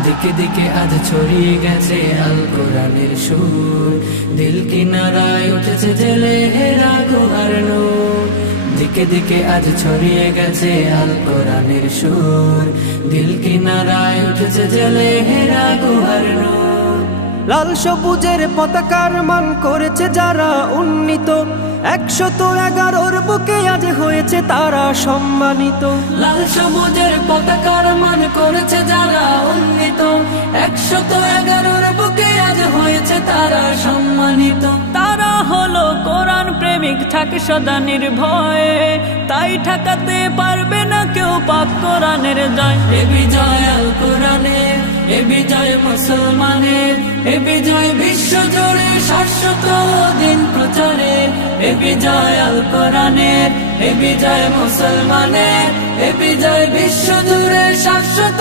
দিকে দিকে আজ ছড়িয়ে গেছে আল কোরআনের সুর, দিল কিনারায় উঠেছে জেলে হেরা গুহার নূর। দিকে দিকে আজ ছড়িয়ে গেছে আল কোরআনের সুর, দিল কিনারায় উঠেছে জেলে হেরা গুহার নূর। লাল সবুজের পতাকার মান করেছে যারা উন্নীত, 111 বুকে আজ হয়েছে তারা সম্মানিত। লাল সবুজের পতাকার মান করেছে যারা উন্নীত, 111 বুকে আজ হয়েছে তারা সম্মানিত। তারা হলো কোরআন প্রেমিক, থাকে সদা নির্ভয়ে, তাই ঠেকাতে পারবে না কেউ পাক কোরআনের জয়। এ বিজয় আল কোরআনের, এ বিজয় মুসলমানের, এ বিজয় বিশ্ব জুড়ে শাশ্বত দিন প্রচারে। এ বিজয় আল কোরআনের, এ বিজয় মুসলমানের, এ বিজয় বিশ্ব জুড়ে শাশ্বত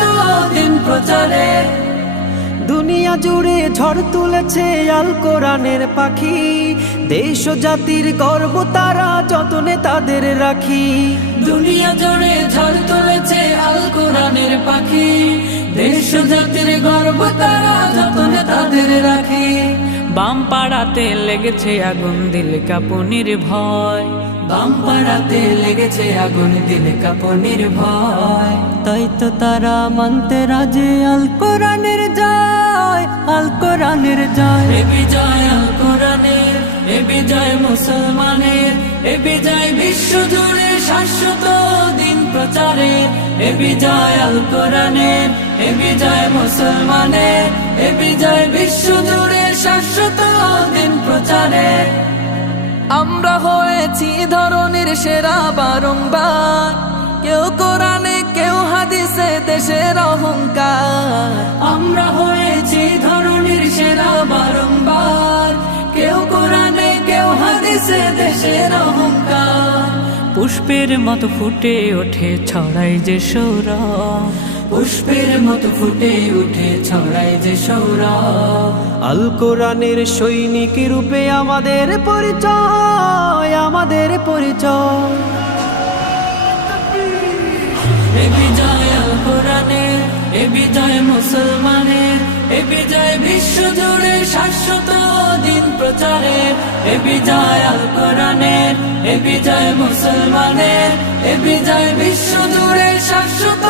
দিন প্রচারে। দুনিয়া জুড়ে ঝড় তুলেছে আল কোরআনের পাখি, দেশ ও জাতির গর্ব তারা যতনে তাদের রাখি। দুনিয়া জুড়ে ঝড় তুলেছে আল কোরআনের পাখি, দেশ ও জাতির গর্ব তারা যতনে তাদের রাখি। বাম পাড়াতে লেগেছে আগুন, দিল কাঁপুনির ভয়। বাম পাড়াতে লেগেছে আগুন, দিল কাঁপুনির ভয়। তাই তো তারা মানতে রাজে আল কোরআনের জয়, আল কোরআনের জয়। এ বিজয় আল কোরআনের, এ বিজয় মুসলমানের, এ বিজয় বিশ্ব জুড়ে শাশ্বত দিন প্রচারে। এ বিজয় আল কোরআনের, এ বিজয় মুসলমানের, এ বিজয় বিশ্ব জুড়ে শাশ্বত দিন প্রচারে। আমরা হয়েছি ধরনের সেরা বারংবার, কেউ কোরআনে কেউ হাদিসে দেশের অহংকার। আমরা হয়েছি ধরনের সেরা বারংবার, কেউ কোরআনে কেউ হাদিসে দেশের অহংকার। পুষ্পের মতো ফুটে ওঠে ছড়াই যে সৌরভ, পুষ্পের মতো ফুটে উঠে ছড়ায় যে সৌরভ। আল কোরআনের সৈনিক রূপে আমাদের পরিচয়, আমাদের পরিচয়। এ বিজয় আল কোরআনের, এ বিজয় মুসলমানের, এ বিজয় বিশ্ব জুড়ে শাশ্বত দিন প্রচারে। এ বিজয় আল কোরআনের, এ বিজয় মুসলমানের, এ বিজয় বিশ্ব জুড়ে শাশ্বত